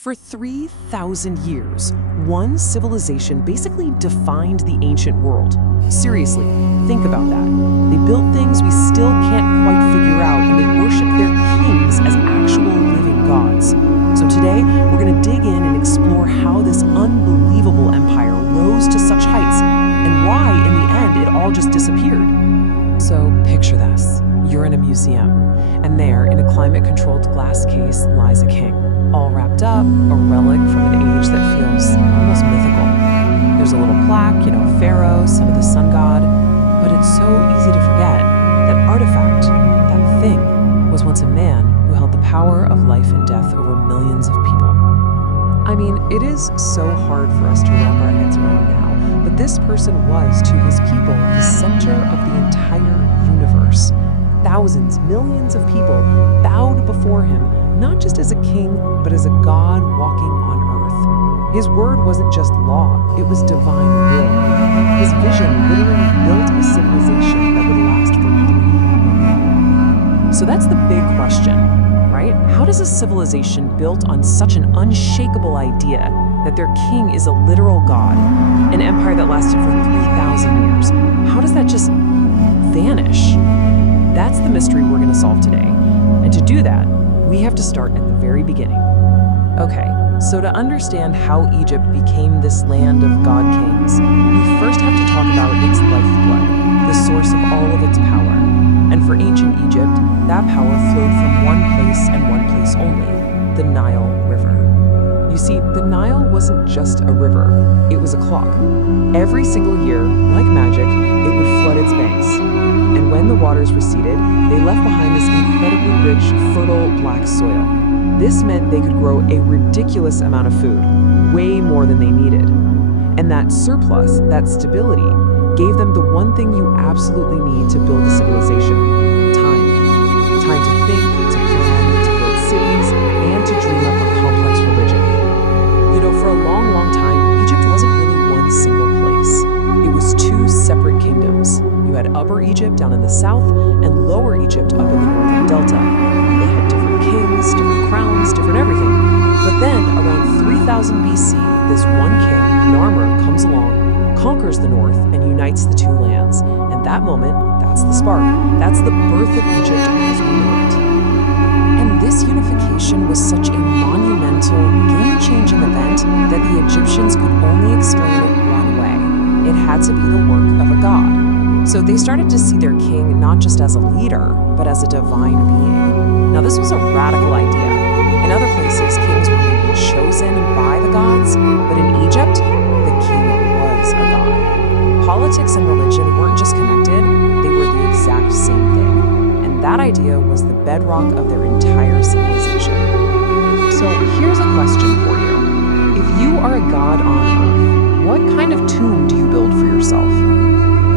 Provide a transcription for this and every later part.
For 3,000 years, one civilization basically defined the ancient world. Seriously, think about that. They built things we still can't quite figure out, and they worship their kings as actual living gods. So today, we're going to dig in and explore how this unbelievable empire rose to such heights, and why, in the end, it all just disappeared. So picture this. You're in a museum, and there, in a climate-controlled glass case, lies a king. All wrapped up, a relic from an age that feels almost mythical. There's a little plaque, Pharaohs, some of the sun god, but it's so easy to forget that artifact, that thing, was once a man who held the power of life and death over millions of people. I mean, it is so hard for us to wrap our heads around now, but this person was, to his people, the center of the entire universe. Thousands, millions of people bowed before him, not just as a king, but as a god walking on earth. His word wasn't just law, it was divine will. His vision literally built a civilization that would last for 3 millennia. So that's the big question, right? How does a civilization built on such an unshakable idea that their king is a literal god, an empire that lasted for 3,000 years, how does that just vanish? That's the mystery we're going to solve today. And to do that, we have to start at the very beginning. Okay, so to understand how Egypt became this land of god kings, we first have to talk about its lifeblood, the source of all of its power. And for ancient Egypt, that power flowed from one place and one place only, the Nile River. You see, the Nile wasn't just a river, it was a clock. Every single year, like magic, it would flood its banks. And when the waters receded, they left behind this incredibly rich, fertile black soil. This meant they could grow a ridiculous amount of food, way more than they needed. And that surplus, that stability, gave them the one thing you absolutely need to build a civilization: time. Time to think, to plan, to build cities, and to dream up a complex religion. For a long, long time, Egypt wasn't really one single place. It was two separate kingdoms. You had Upper Egypt down in the south and Lower Egypt up in the northern delta. They had different kings, different crowns, different everything. But then, around 3000 BC, this one king, Narmer, comes along, conquers the north, and unites the two lands. And that moment, that's the spark. That's the birth of Egypt as we know it. And this unification was such a monumental, game-changing event that the Egyptians could only explain it one way. It had to be the work of a god. So they started to see their king not just as a leader, but as a divine being. Now, this was a radical idea. In other places, kings were maybe chosen by the gods, but in Egypt, the king was a god. Politics and religion weren't just connected, they were the exact same thing. And that idea was the bedrock of their entire civilization. So here's a question for you. If you are a god on Earth, what kind of tomb do you build for yourself?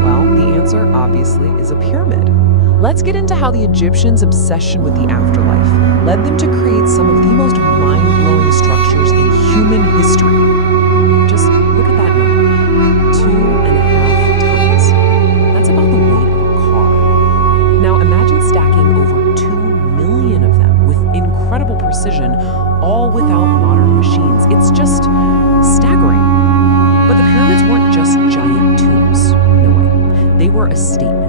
Well, the answer, obviously, is a pyramid. Let's get into how the Egyptians' obsession with the afterlife led them to create some of the most mind-blowing structures in human history. Just look at that number, 2.5 tons. That's about the weight of a car. Now imagine stacking over 2 million of them with incredible precision, all without modern machines. It's just staggering. But the pyramids weren't just giant tombs. No way. They were a statement.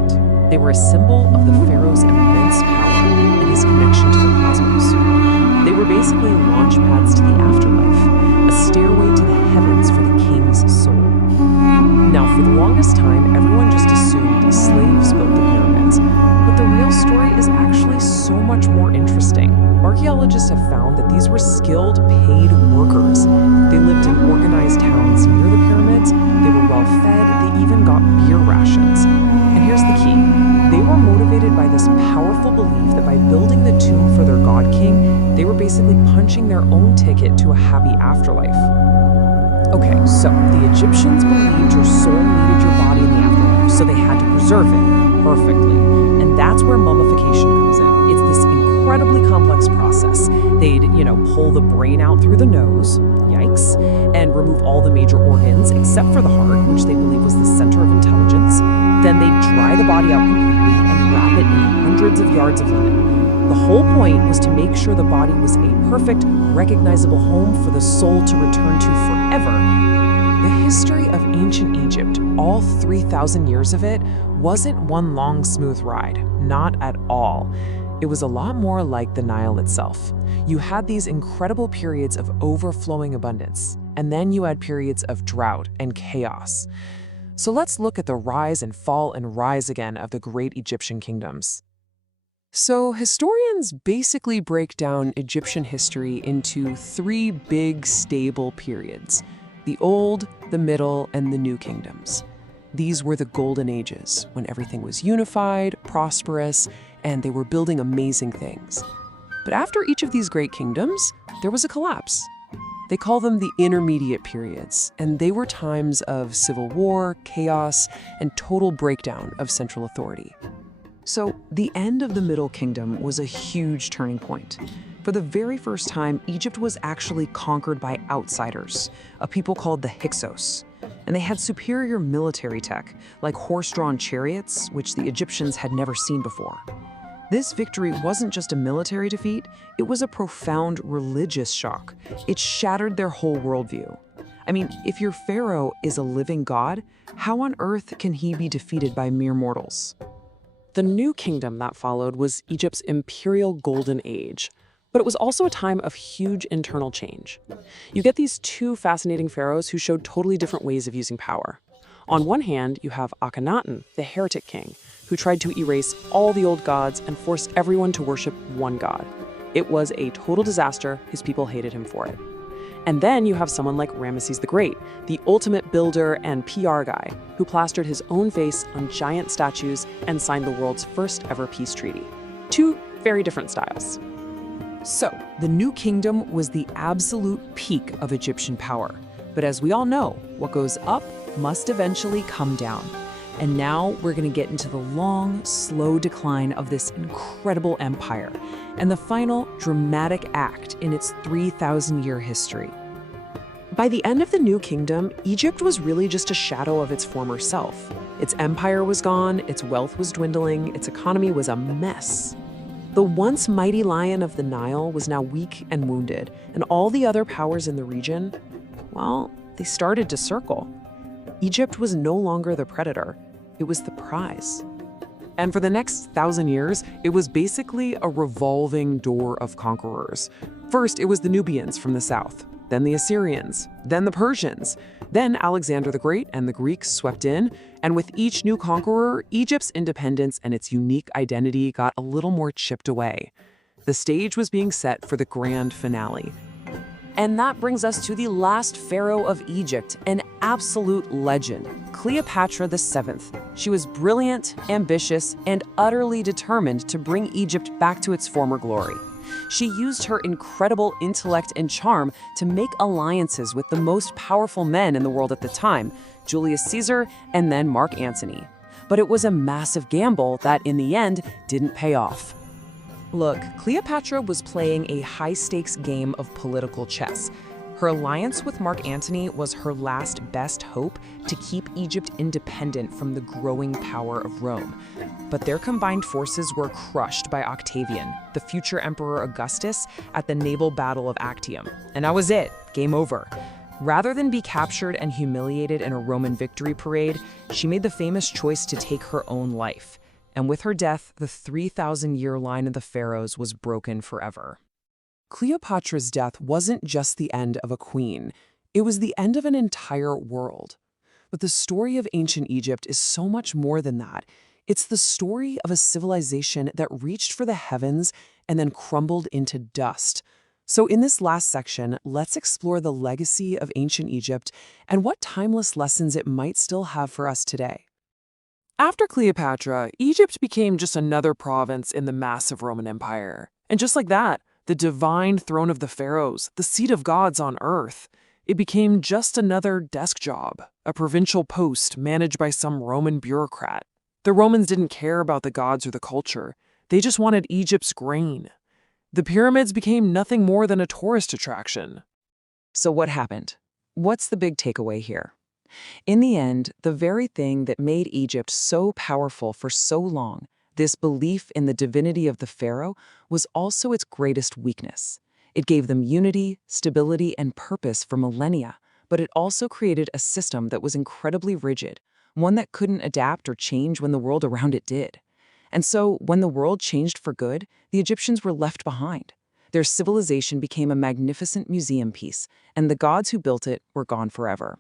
They were a symbol of the pharaoh's immense power and his connection to the cosmos. They were basically launch pads to the afterlife, a stairway to the heavens for the king's soul. Now, for the longest time, everyone just assumed slaves built the pyramids, but the real story is actually so much more interesting. Archaeologists have found that these were skilled, paid workers. They lived in organized towns near the pyramids, they were well-fed, they even got beer rations. And here's the key. They were motivated by this powerful belief that by building the tomb for their god king, they were basically punching their own ticket to a happy afterlife. Okay, so the Egyptians believed your soul needed your body in the afterlife, so they had to preserve it perfectly. And that's where mummification comes in. It's this incredibly complex process. They'd, pull the brain out through the nose, yikes, and remove all the major organs except for the heart, which they believe was the center of intelligence. Then they'd dry the body out completely and wrap it in hundreds of yards of linen. The whole point was to make sure the body was a perfect unrecognizable home for the soul to return to forever. The history of ancient Egypt, all 3,000 years of it, wasn't one long, smooth ride. Not at all. It was a lot more like the Nile itself. You had these incredible periods of overflowing abundance, and then you had periods of drought and chaos. So let's look at the rise and fall and rise again of the great Egyptian kingdoms. So historians basically break down Egyptian history into three big, stable periods: the Old, the Middle, and the New Kingdoms. These were the golden ages, when everything was unified, prosperous, and they were building amazing things. But after each of these great kingdoms, there was a collapse. They call them the intermediate periods, and they were times of civil war, chaos, and total breakdown of central authority. So the end of the Middle Kingdom was a huge turning point. For the very first time, Egypt was actually conquered by outsiders, a people called the Hyksos. And they had superior military tech, like horse-drawn chariots, which the Egyptians had never seen before. This victory wasn't just a military defeat, it was a profound religious shock. It shattered their whole worldview. I mean, if your pharaoh is a living god, how on earth can he be defeated by mere mortals? The new kingdom that followed was Egypt's imperial golden age, but it was also a time of huge internal change. You get these two fascinating pharaohs who showed totally different ways of using power. On one hand, you have Akhenaten, the heretic king, who tried to erase all the old gods and force everyone to worship one god. It was a total disaster. His people hated him for it. And then you have someone like Ramesses the Great, the ultimate builder and PR guy, who plastered his own face on giant statues and signed the world's first ever peace treaty. Two very different styles. So, the New Kingdom was the absolute peak of Egyptian power. But as we all know, what goes up must eventually come down. And now we're going to get into the long, slow decline of this incredible empire and the final dramatic act in its 3,000-year history. By the end of the New Kingdom, Egypt was really just a shadow of its former self. Its empire was gone, its wealth was dwindling, its economy was a mess. The once mighty lion of the Nile was now weak and wounded, and all the other powers in the region, well, they started to circle. Egypt was no longer the predator, it was the prize. And for the next 1,000 years, it was basically a revolving door of conquerors. First, it was the Nubians from the south, then the Assyrians, then the Persians, then Alexander the Great and the Greeks swept in, and with each new conqueror, Egypt's independence and its unique identity got a little more chipped away. The stage was being set for the grand finale. And that brings us to the last pharaoh of Egypt, an absolute legend, Cleopatra VII. She was brilliant, ambitious, and utterly determined to bring Egypt back to its former glory. She used her incredible intellect and charm to make alliances with the most powerful men in the world at the time, Julius Caesar and then Mark Antony. But it was a massive gamble that, in the end, didn't pay off. Look, Cleopatra was playing a high-stakes game of political chess. Her alliance with Mark Antony was her last best hope to keep Egypt independent from the growing power of Rome. But their combined forces were crushed by Octavian, the future Emperor Augustus, at the naval battle of Actium. And that was it. Game over. Rather than be captured and humiliated in a Roman victory parade, she made the famous choice to take her own life. And with her death, the 3,000-year line of the pharaohs was broken forever. Cleopatra's death wasn't just the end of a queen. It was the end of an entire world. But the story of ancient Egypt is so much more than that. It's the story of a civilization that reached for the heavens and then crumbled into dust. So in this last section, let's explore the legacy of ancient Egypt and what timeless lessons it might still have for us today. After Cleopatra, Egypt became just another province in the massive Roman Empire. And just like that, the divine throne of the pharaohs, the seat of gods on earth, it became just another desk job, a provincial post managed by some Roman bureaucrat. The Romans didn't care about the gods or the culture. They just wanted Egypt's grain. The pyramids became nothing more than a tourist attraction. So what happened? What's the big takeaway here? In the end, the very thing that made Egypt so powerful for so long, this belief in the divinity of the pharaoh, was also its greatest weakness. It gave them unity, stability, and purpose for millennia, but it also created a system that was incredibly rigid, one that couldn't adapt or change when the world around it did. And so, when the world changed for good, the Egyptians were left behind. Their civilization became a magnificent museum piece, and the gods who built it were gone forever.